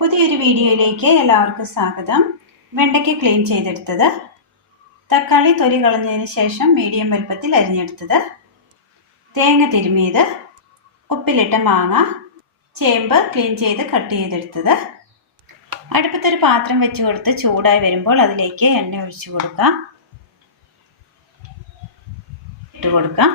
പുതിയൊരു വീഡിയോയിലേക്ക് എല്ലാവർക്കും സ്വാഗതം. വെണ്ടയ്ക്ക ക്ലീൻ ചെയ്തെടുത്തത്, തക്കാളി തൊലി കളഞ്ഞതിന് ശേഷം മീഡിയം വലുപ്പത്തിൽ അരിഞ്ഞെടുത്തത്, തേങ്ങ തിരുമിയത്, ഉപ്പിലിട്ട മാങ്ങ, ചേമ്പ് ക്ലീൻ ചെയ്ത് കട്ട് ചെയ്തെടുത്തത്. അടുപ്പത്തൊരു പാത്രം വെച്ച് കൊടുത്ത് ചൂടായി വരുമ്പോൾ അതിലേക്ക് എണ്ണ ഒഴിച്ചു കൊടുക്കാം. ഇട്ട് കൊടുക്കാം.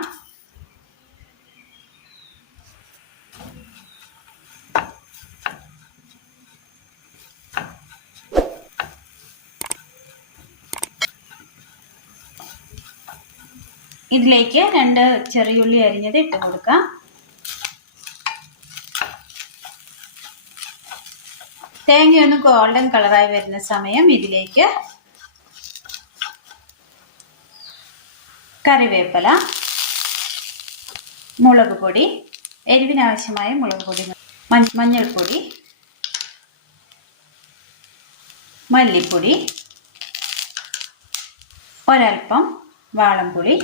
ഇതിലേക്ക് 2 ചെറിയുള്ളി അരിഞ്ഞത് ഇട്ട് കൊടുക്കാം. തേങ്ങയൊന്ന് ഗോൾഡൻ കളറായി വരുന്ന സമയം ഇതിലേക്ക് കറിവേപ്പില, മുളക് പൊടി, എരിവിനാവശ്യമായ മുളക് പൊടി, മഞ്ഞൾപ്പൊടി, മല്ലിപ്പൊടി, ഒരൽപ്പം വാളംപുളി,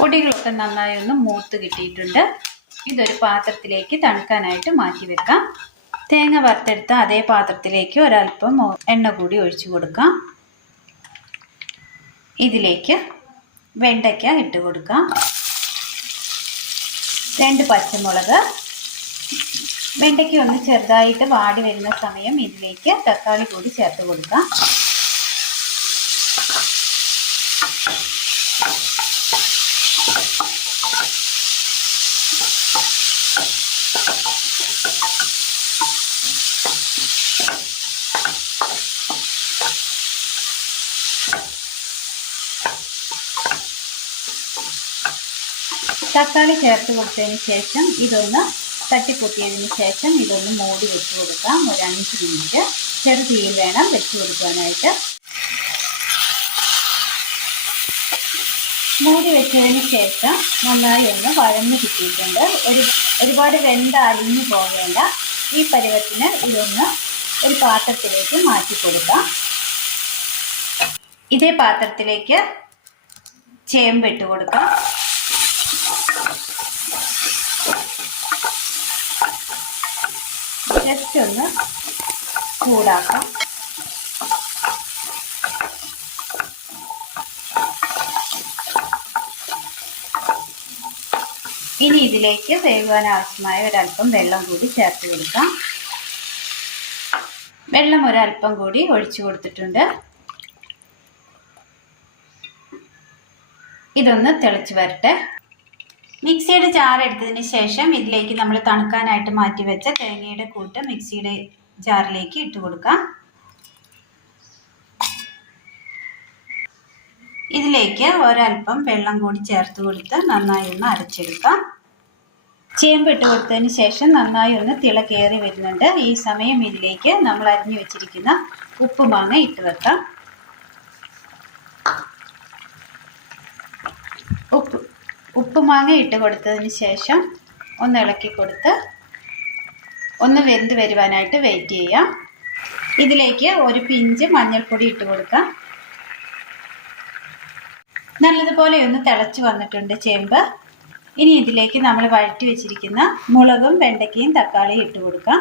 പൊടികളൊക്കെ നന്നായി ഒന്ന് മൂത്ത് കിട്ടിയിട്ടുണ്ട്. ഇതൊരു പാത്രത്തിലേക്ക് തണുക്കാനായിട്ട് മാറ്റി വെക്കാം. തേങ്ങ വറുത്തെടുത്ത അതേ പാത്രത്തിലേക്ക് ഒരൽപ്പം എണ്ണ കൂടി ഒഴിച്ചു കൊടുക്കാം. ഇതിലേക്ക് വെണ്ടയ്ക്ക ഇട്ട് കൊടുക്കാം. 2 പച്ചമുളക്. വെണ്ടയ്ക്ക ഒന്ന് ചെറുതായിട്ട് വാടി വരുന്ന സമയം ഇതിലേക്ക് തക്കാളി കൂടി ചേർത്ത് കൊടുക്കാം. തക്കാളി ചേർത്ത് കൊടുത്തതിന് ശേഷം ഇതൊന്ന് തട്ടിപ്പൊട്ടിയതിന് ശേഷം ഇതൊന്ന് മൂടി വെച്ച് കൊടുക്കാം. ഒരു 5 മിനിറ്റ് ചെറുതീയിൽ വേണം വെച്ച് കൊടുക്കാനായിട്ട്. മൂടി വെച്ചതിന് ശേഷം നന്നായി ഒന്ന് വഴന്ന് കിട്ടിയിട്ടുണ്ട്. ഒരുപാട് വെന്ത അലിഞ്ഞു പോകേണ്ട ഈ പരുവത്തിന് ഇതൊന്ന് ഒരു പാത്രത്തിലേക്ക് മാറ്റി കൊടുക്കാം. ഇതേ പാത്രത്തിലേക്ക് ചേമ്പ് ഇട്ട് കൊടുക്കാം. ജസ്റ്റ് ഒന്ന് ചൂടാക്കാം. ഇനി ഇതിലേക്ക് വേകുവാൻ ആവശ്യമായ ഒരല്പം വെള്ളം കൂടി ചേർത്ത് കൊടുക്കാം. വെള്ളം ഒരല്പം കൂടി ഒഴിച്ചു കൊടുത്തിട്ടുണ്ട്. ഇതൊന്ന് തിളച്ച് വരട്ടെ. മിക്സിയുടെ ജാർ എടുത്തതിന് ശേഷം ഇതിലേക്ക് നമ്മൾ തണുക്കാനായിട്ട് മാറ്റി വെച്ച തേങ്ങയുടെ കൂട്ട് മിക്സിയുടെ ജാറിലേക്ക് ഇട്ട് കൊടുക്കാം. ഇതിലേക്ക് ഒരൽപ്പം വെള്ളം കൂടി ചേർത്ത് കൊടുത്ത് നന്നായി ഒന്ന് അരച്ചെടുക്കാം. ചേമ്പ് ഇട്ട് കൊടുത്തതിന് ശേഷം നന്നായി ഒന്ന് തിള കയറി വരുന്നുണ്ട്. ഈ സമയം ഇതിലേക്ക് നമ്മൾ അരിഞ്ഞു വെച്ചിരിക്കുന്ന ഉപ്പുമാങ്ങ ഇട്ട് വെക്കാം. ഉപ്പുമാങ്ങ ഇട്ട് കൊടുത്തതിന് ശേഷം ഒന്ന് ഇളക്കി കൊടുത്ത് ഒന്ന് വെന്ത് വരുവാനായിട്ട് വെയിറ്റ് ചെയ്യാം. ഇതിലേക്ക് ഒരു പിഞ്ച് മഞ്ഞൾപ്പൊടി ഇട്ട് കൊടുക്കാം. നല്ലതുപോലെ ഒന്ന് തിളച്ച് വന്നിട്ടുണ്ട് ചേമ്പ്. ഇനി ഇതിലേക്ക് നമ്മൾ വഴറ്റി വെച്ചിരിക്കുന്ന മുളകും വെണ്ടയ്ക്കയും തക്കാളിയും ഇട്ട് കൊടുക്കാം.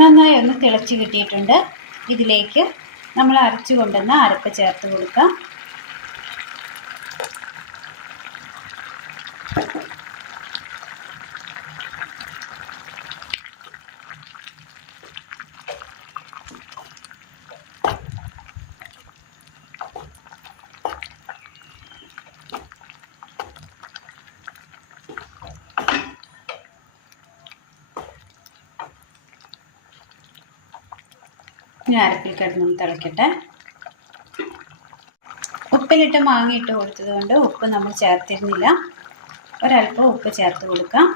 നന്നായി ഒന്ന് തിളച്ച് കിട്ടിയിട്ടുണ്ട്. ഇതിലേക്ക് നമ്മൾ അരച്ചു കൊണ്ടുവന്ന അരപ്പ് ചേർത്ത് കൊടുക്കാം. ഇനി അരപ്പിൽ കിടന്നൊന്ന് തിളക്കട്ടെ. ഉപ്പിലിട്ട് മാങ്ങ ഇട്ട് കൊടുത്തത് കൊണ്ട് ഉപ്പ് നമ്മൾ ചേർത്തിരുന്നില്ല. ഒരല്പം ഉപ്പ് ചേർത്ത് കൊടുക്കാം.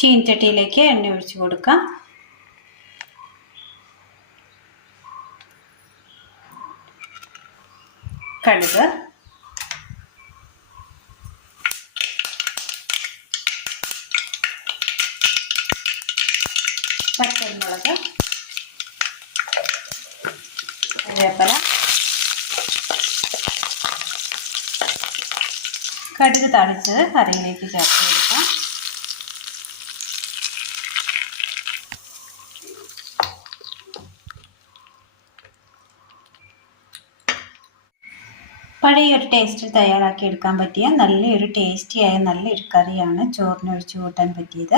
ചീനച്ചട്ടിയിലേക്ക് എണ്ണ ഒഴിച്ച് കൊടുക്കാം. കടുക്, പച്ചമുളക്, കറിവേപ്പില, കടുക് താളിച്ചത് കറിയിലേക്ക് ചേർത്ത് കൊടുക്കാം. പഴയൊരു ടേസ്റ്റിൽ തയ്യാറാക്കി എടുക്കാൻ പറ്റിയ നല്ലൊരു ടേസ്റ്റിയായ നല്ലൊരു കറിയാണ് ചോറിന് ഒഴിച്ചു കൂട്ടാൻ പറ്റിയത്.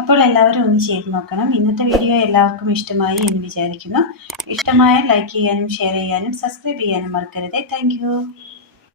അപ്പോൾ എല്ലാവരും ഒന്ന് ചെയ്ത് നോക്കണം. ഇന്നത്തെ വീഡിയോ എല്ലാവർക്കും ഇഷ്ടമായി എന്ന് വിചാരിക്കുന്നു. ഇഷ്ടമായാൽ ലൈക്ക് ചെയ്യാനും ഷെയർ ചെയ്യാനും സബ്സ്ക്രൈബ് ചെയ്യാനും മറക്കരുത്. താങ്ക്